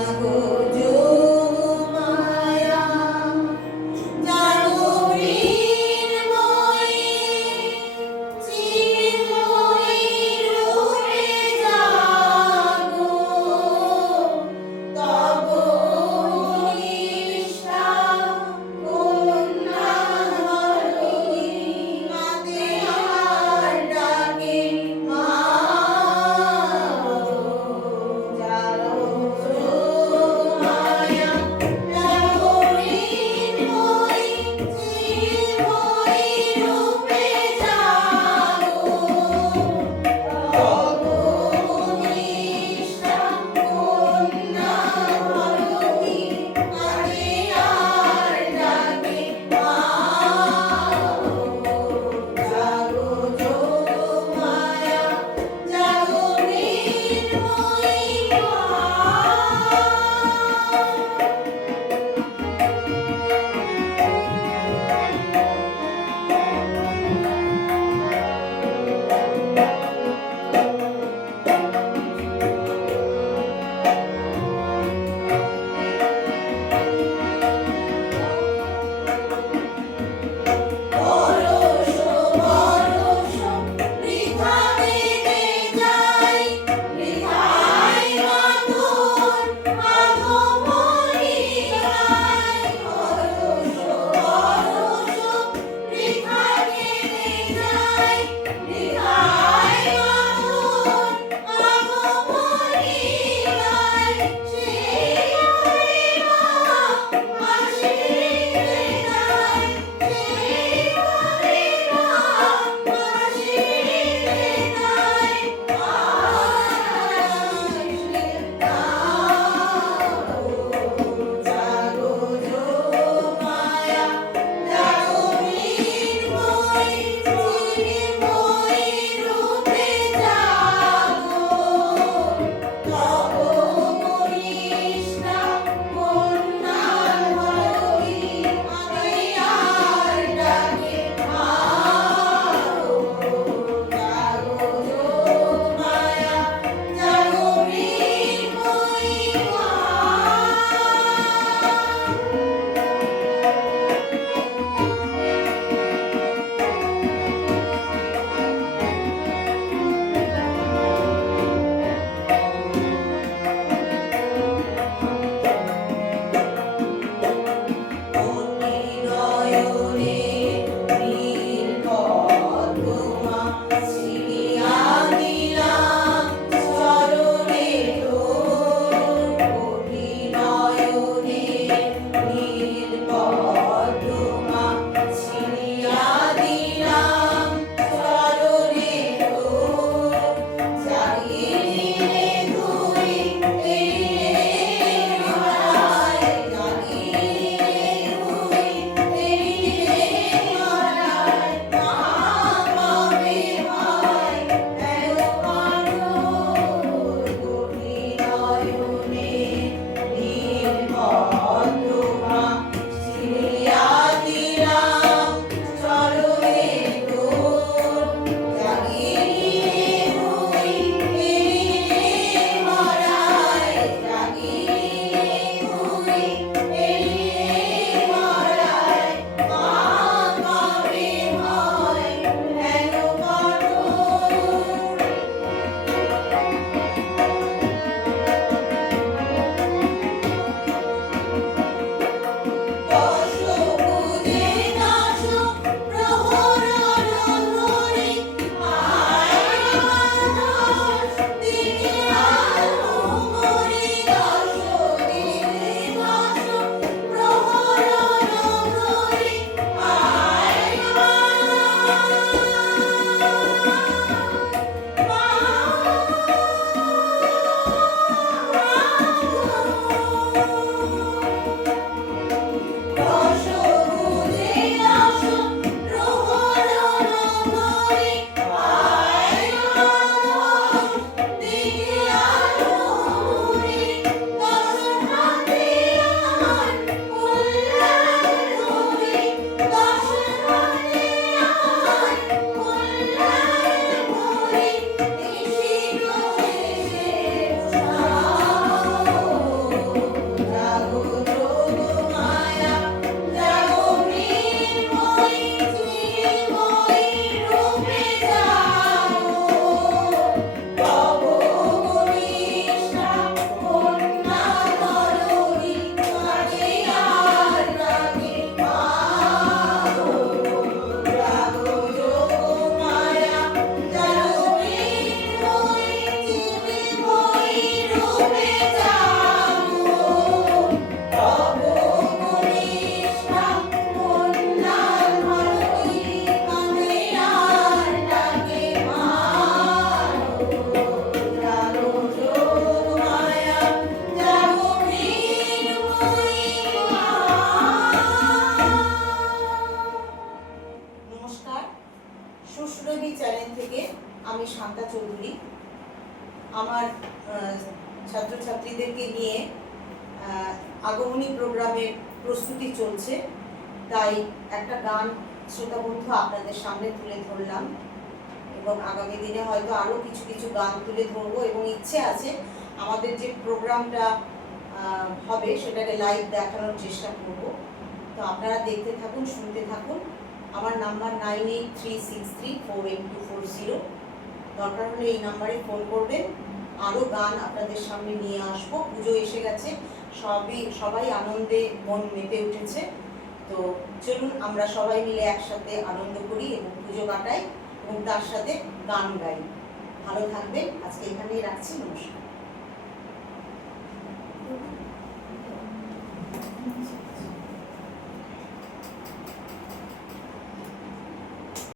Oh. আমার ছাত্রছাত্রীদেরকে নিয়ে আগমনী প্রোগ্রামের প্রস্তুতি চলছে। তাই একটা গান শ্রোতা বন্ধু আপনাদের সামনে তুলে ধরলাম এবং আগামী দিনে হয়তো আরও কিছু কিছু গান তুলে ধরবো এবং ইচ্ছে আছে আমাদের যে প্রোগ্রামটা হবে সেটাকে লাইভ দেখানোর চেষ্টা করব। তো আপনারা দেখতে থাকুন, শুনতে থাকুন। আমার number nine eight three six three four eight two four zero দরকার হলে এই নাম্বারে ফোন করবেন। আরও গান আপনাদের সামনে নিয়ে আসব। পুজো এসে গেছে। সবই, সবাই আনন্দে মন মেতে উঠেছে। তো চলুন, আমরা সবাই মিলে একসাথে আনন্দ করি এবং পুজো কাটাই এবং তার সাথে গান গাই। ভালো থাকবেন। আজকে এখানেই রাখছি। নমস্কার।